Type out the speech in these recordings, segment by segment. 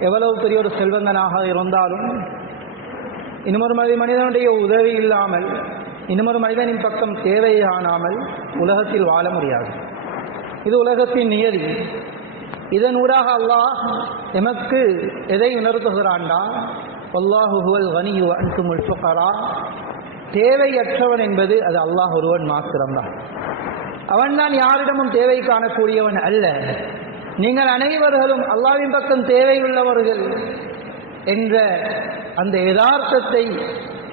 எவ்வளவு பெரிய ஒரு செல்வந்தனாக இருந்தாலும் இன்னொரு மனித மனிதனுடைய உதவி இல்லாமல் இன்னொரு மனிதனின் பக்கம் தேவையானாமல் உலகத்தில் வாழ முடியாது. இது உலகத்தின் நியதி. இதன் ஊடாக அல்லாஹ் எமக்கு எதை உணர்த்துகிறான்டா? அல்லாஹு ஹுவல் கனியு அன்துமுல் ஃபுகரா. தேவையற்றவன் என்பது அது அல்லாஹ் ஒருவன் மாத்திரம்தான். அவன்தான் யாரிடமும் தேவை காணக்கூடியவன் அல்ல. நீங்கள் அனைவர்களும் அல்லாவின் பக்கம் தேவையுள்ளவர்கள் என்ற அந்த யதார்த்தத்தை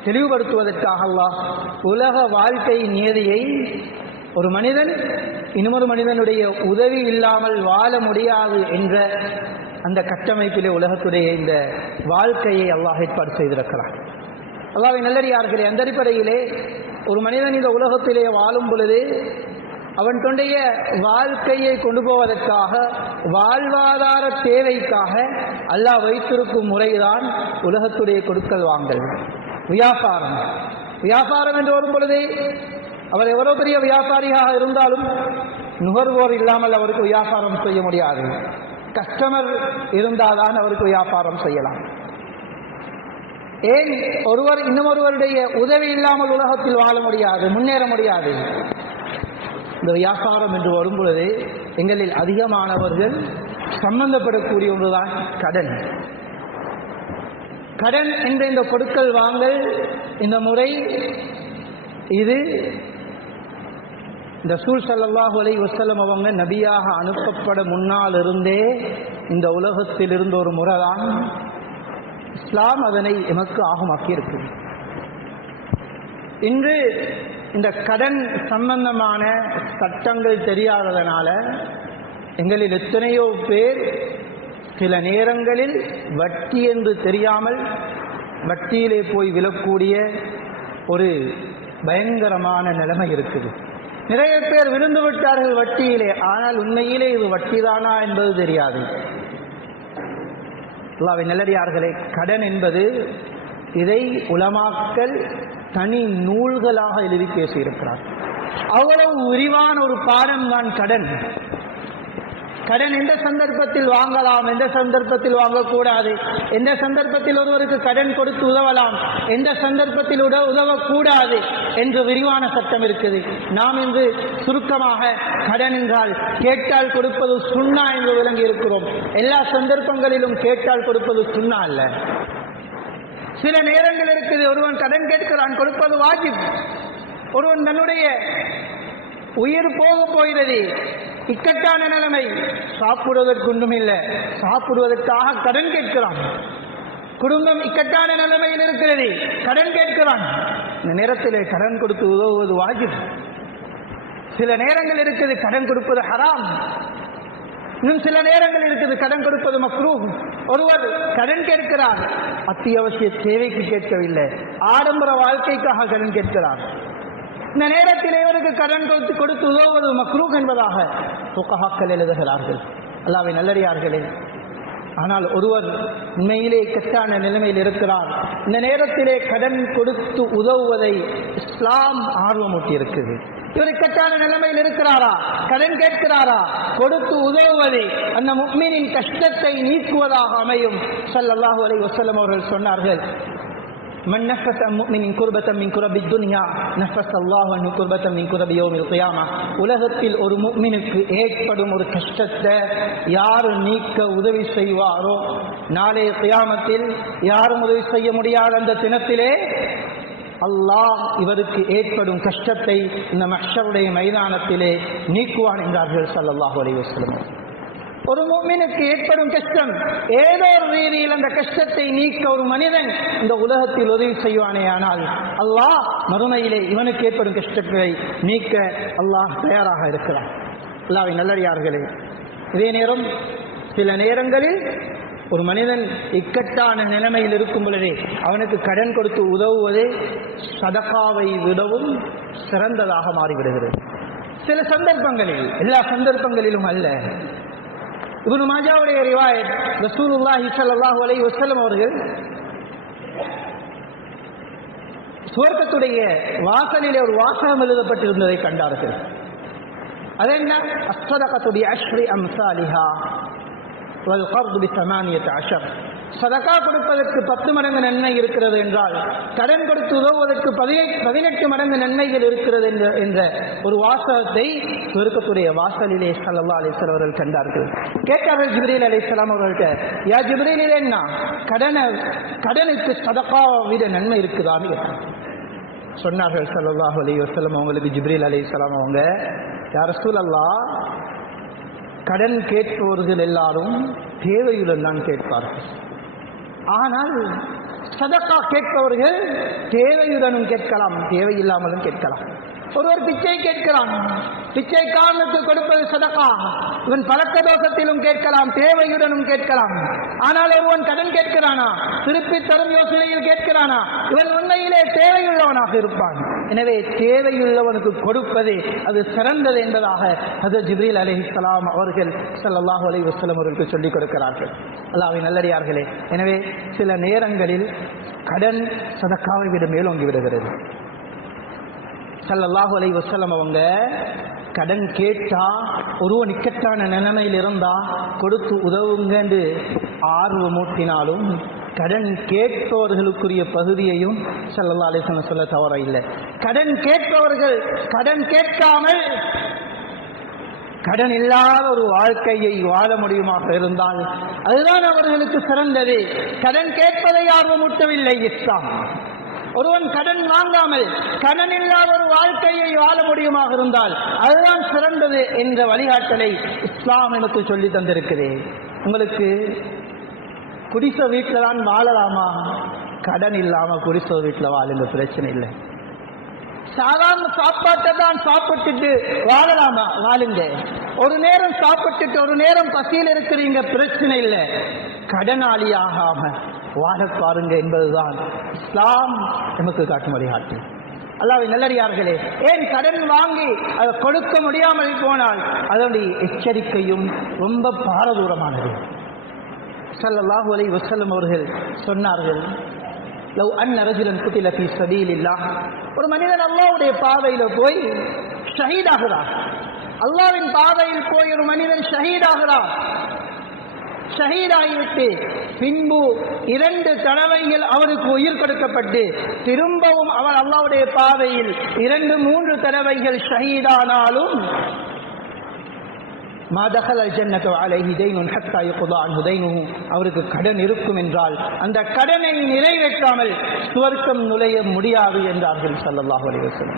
தெளிவுபடுத்துவதற்காக அல்லாஹ் உலக வாழ்க்கையின் நியதியை ஒரு மனிதன் இன்னொரு மனிதனுடைய உதவி இல்லாமல் வாழ முடியாது என்ற அந்த கட்டமைப்பிலே உலகத்துடைய இந்த வாழ்க்கையை அல்லாஹ் ஏற்பாடு செய்திருக்கிறான். அல்லாவை நல்லறியார்களே அந்த அடிப்படையிலே ஒரு மனிதன் இந்த உலகத்திலே வாழும் பொழுது அவன் தொண்டைய வாழ்க்கையை கொண்டு போவதற்காக வாழ்வாதார தேவைக்காக அல்லாஹ் வைத்திருக்கும் முறைதான் உலகத்துடைய கொடுக்கல் வாங்கல். வியாபாரம். வியாபாரம் என்று வரும் பொழுது அவர் எவ்வளோ பெரிய வியாபாரியாக இருந்தாலும் நுகர்வோர் இல்லாமல் அவருக்கு வியாபாரம் செய்ய முடியாது. கஸ்டமர் இருந்தால்தான் அவருக்கு வியாபாரம் செய்யலாம். ஏன் ஒருவர் இன்னொருவருடைய உதவி இல்லாமல் உலகத்தில் வாழ முடியாது முன்னேற முடியாது? இந்த வியாபாரம் என்று வரும் பொழுது எங்களில் அதிகமானவர்கள் சம்பந்தப்படக்கூடிய ஒன்றுதான் கடன். கடன் என்ற இந்த கொடுக்கல் வாங்கல் இந்த முறை இது இந்த சூழ் சல்லாஹூ அலை வசலம் அவங்க நபியாக அனுப்பப்பட முன்னால் இருந்தே இந்த உலகத்தில் இருந்த ஒரு முறைதான் இஸ்லாம் அதனை எமக்கு ஆகமாக்கி இருக்கு இன்று இந்த கடன் சம்பந்தமான சட்டங்கள் தெரியாததனால எங்களில் எத்தனையோ பேர் சில நேரங்களில் வட்டி என்று தெரியாமல் வட்டியிலே போய் விழக்கூடிய ஒரு பயங்கரமான நிலைமை இருக்குது. நிறைய பேர் விழுந்து விட்டார்கள் வட்டியிலே ஆனால் உண்மையிலே இது வட்டிதானா என்பது தெரியாது. அல்லாவின் நல்லடியார்களே கடன் என்பது இதை உலமாக்கல் தனி நூல்களாக எழுதி பேசியிருக்கிறார். அவ்வளவு விரிவான ஒரு பாடம் தான் கடன். கடன் எந்த சந்தர்ப்பத்தில் வாங்கலாம் எந்த சந்தர்ப்பத்தில் வாங்கக்கூடாது எந்த சந்தர்ப்பத்தில் ஒருவருக்கு கடன் கொடுத்து உதவலாம் எந்த சந்தர்ப்பத்தில் உத உதவக்கூடாது என்று விரிவான சட்டம் இருக்குது. நாம் இன்று சுருக்கமாக கடன் என்றால் கேட்டால் கொடுப்பது சுண்ணா என்று விளங்கி இருக்கிறோம் எல்லா சந்தர்ப்பங்களிலும் கேட்டால் கொடுப்பது சுண்ணா அல்ல. சில நேரங்கள் இருக்குது ஒருவன் கடன் கேட்கிறான் கொடுப்பது வாஜிப். ஒருவன் தன்னுடைய உயிர் போக போகிறது இக்கட்டான நிலைமை. சாப்பிடுவதற்கு ஒன்றும் இல்லை சாப்பிடுவதற்காக கடன் கேட்கிறான். குடும்பம் இக்கட்டான நிலைமையில் இருக்கிறது கடன் கேட்கிறான். இந்த நேரத்தில் கடன் கொடுத்து உதவுவது வாஜிப். சில நேரங்கள் இருக்குது கடன் கொடுப்பது ஹராம். இன்னும் சில நேரங்கள் இருக்குது. கடன் கொடுப்பது மக்ரூ ஒருவர் கடன் கேட்கிறார். அத்தியாவசிய தேவைக்கு கேட்கவில்லை. ஆடம்பர வாழ்க்கைக்காக கடன் கேட்கிறார். இந்த நேரத்தில் இவருக்கு கடன் கொடுத்து கொடுத்து உதவுவது மக்ரூக் என்பதாக புக்கஹாக்கள் எழுதுகிறார்கள். அல்லாவை நல்லடியார்களே ஆனால் ஒருவர் உண்மையிலே கெட்டான நிலைமையில் இருக்கிறார். இந்த நேரத்திலே கடன் கொடுத்து உதவுவதை இஸ்லாம் ஆர்வமூட்டி இருக்குது இவர் கெட்டான நிலைமையில் இருக்கிறாரா கடன் கேட்கிறாரா கொடுத்து உதவுவது அந்த முக்மீனின் கஷ்டத்தை நீக்குவதாக அமையும் ஸல்லல்லாஹு அலைஹி வஸல்லம் அவர்கள் சொன்னார்கள் من نفس عن مؤمن كربة من كرب الدنيا نفس الله عنه كربة من كرب يوم القيامة உலகத்தில் ஒரு முக்மினுக்கு ஏற்படும் ஒரு கஷ்டத்தை யார் நீக்க உதவி செய்வாரோ நாளைய கியாமத்தில் யாரும் உதவி செய்ய முடியாத அந்த தினத்திலே அல்லாஹ் இவருக்கு ஏற்படும் கஷ்டத்தை இந்த மஷருடைய மைதானத்திலே நீக்குவான் என்றார்கள் சல்லாஹூ அலைஹி ஒரு மூமினுக்கு ஏற்படும் கஷ்டம் ஏதோ ஒரு ரீதியில் அந்த கஷ்டத்தை நீக்க ஒரு மனிதன் இந்த உலகத்தில் உதவி செய்வானே ஆனால் அல்லாஹ் மறுமையிலே இவனுக்கு ஏற்படும் கஷ்டத்தை நீக்க அல்லாஹ் தயாராக இருக்கிறான். அல்லாவை நல்லடியார்களே இதே நேரம் சில நேரங்களில் ஒரு மனிதன் இக்கட்டான நிலைமையில் இருக்கும் பொழுதே அவனுக்கு கடன் கொடுத்து உதவுவது சதகாவை விடவும் சிறந்ததாக மாறிவிடுகிறது. சில சந்தர்ப்பங்களில் எல்லா சந்தர்ப்பங்களிலும் அல்ல. இவனு மாஜாவுடைய ரிவாயத் ரசூலுல்லாஹி அவர்கள் சுவர்க்கத்துடைய வாசலிலே ஒரு வாசகம் எழுதப்பட்டிருந்ததை கண்டார்கள். அது என்ன அஸ்வதகத்துடைய அஷ்ரி அம்சாலிஹா. வல் கர்து சமானியத் அஷர். சதக்கா கொடுப்பதற்கு பத்து மடங்கு நன்மை இருக்கிறது என்றால் கடன் கொடுத்து உதவுவதற்கு பதினெட்டு மடங்கு நன்மைகள் இருக்கிறது என்ற ஒரு வாசகத்தை சொருக்கத்துடைய வாசலிலே சல்லா அலிஸ்வல் அவர்கள் கண்டார்கள். கேட்டார்கள் ஜிப்ரீல் அலிஸ்லாம் அவர்கள்ட்ட யா ஜிப்ரீல் என்ன? கடனை கடனுக்கு சதக்காவை விட நன்மை இருக்குதான்னு கேட்டாங்க. சொன்னார்கள் சல்லாஹ் அலி வசலம் அவங்களுக்கு ஜிப்ரீல் அலி அவங்க யார் சூழல்லா கடன் கேட்பவர்கள் எல்லாரும் தேவையுடன் தான் கேட்பார்கள். ஆனால் சதக்கா கேட்பவர்கள் தேவையுடனும் கேட்கலாம் தேவையில்லாமலும் கேட்கலாம். ஒருவர் பிச்சை கேட்கிறான் பிச்சைக்காரனுக்கு கொடுப்பது சதக்கா. இவன் பழக்க தோஷத்திலும் கேட்கலாம் தேவையுடனும் கேட்கலாம். ஆனால் ஒருவன் கடன் கேட்கிறானா திருப்பி தரும் யோசனையில் கேட்கிறானா இவன் உண்மையிலே தேவையுள்ளவனாக இருப்பான். எனவே தேவையுள்ளவனுக்கு கொடுப்பது அது சிறந்தது என்பதாக அது ஜிப்ரீல் அலைஹிஸ்ஸலாம் அவர்கள் சல்லாஹூ அலி வஸ்லம் அவர்களுக்கு சொல்லிக் கொடுக்கிறார்கள். அல்லாவை நல்லடியார்களே எனவே சில நேரங்களில் கடன் சதக்காவை விட மேலோங்கி விடுகிறது. சல்லாஹூ அலை வஸல்லம் அவங்க கடன் கேட்டா ஒருவன் இக்கட்டான நிலைமையில் இருந்தா கொடுத்து உதவுங்கன்னு ஆர்வமூட்டினாலும் கடன் கேட்பவர்களுக்குரிய பகுதியையும் செல்லல்லா அலிசன் சொல்ல தவற இல்லை கடன் கேட்பவர்கள் கடன் கேட்காமல் கடன் இல்லாத ஒரு வாழ்க்கையை வாழ முடியுமாக இருந்தால் அதுதான் அவர்களுக்கு சிறந்தது. கடன் கேட்பதை ஆர்வமூட்டவில்லை இஸ்லாம். ஒருவன் கடன் வாங்காமல் கடன் இல்லாத ஒரு வாழ்க்கையை வாழ முடியுமாக இருந்தால் அதுதான் சிறந்தது என்ற வழிகாட்டலை இஸ்லாம் எனக்கு சொல்லி தந்திருக்கிறேன். உங்களுக்கு குடிச வீட்டில் தான் வாழலாமா? கடன் இல்லாமல் குடிச வீட்டில் வாழுங்க பிரச்சனை இல்லை. சாதாரண சாப்பாட்டை தான் சாப்பிட்டுட்டு வாழலாமா? வாழுங்க. ஒரு நேரம் சாப்பிட்டுட்டு ஒரு நேரம் பசியில் இருக்கிறீங்க பிரச்சனை இல்லை. கடனாளியாகாம வாழ பாருங்க என்பதுதான் இஸ்லாம் நமக்கு காட்டும். வழிகாட்டு அல்லாவை நல்லடியார்களே ஏன் கடன் வாங்கி அதை கொடுக்க முடியாமல் போனால் அதனுடைய எச்சரிக்கையும் ரொம்ப பாரதூரமானது. சல்லாஹு அலைஹி வசல்லம் அவர்கள் சொன்னார்கள் லவ் அன் குட்டில பி சபீல் இல்லா ஒரு மனிதன் அல்லாவுடைய பாதையில் போய் ஷஹீதாகிறார் அல்லாவின் பாதையில் போய் ஒரு மனிதன் ஷஹீதாகிறார் ஷஹீதாகிவிட்டு பின்பு இரண்டு தடவைகள் அவனுக்கு உயிர் கொடுக்கப்பட்டு திரும்பவும் அவன் அல்லாவுடைய பாதையில் இரண்டு மூன்று தடவைகள் ஷஹீதானாலும் மாதகல் அல் ஜன்னத்து அலைஹி தெய்னுன் அவருக்கு கடன் இருக்கும் என்றால் அந்த கடனை நிறைவேற்றாமல் சுவர்க்கம் நுழைய முடியாது என்றார்கள் சல்லல்லாஹு அலைவசம்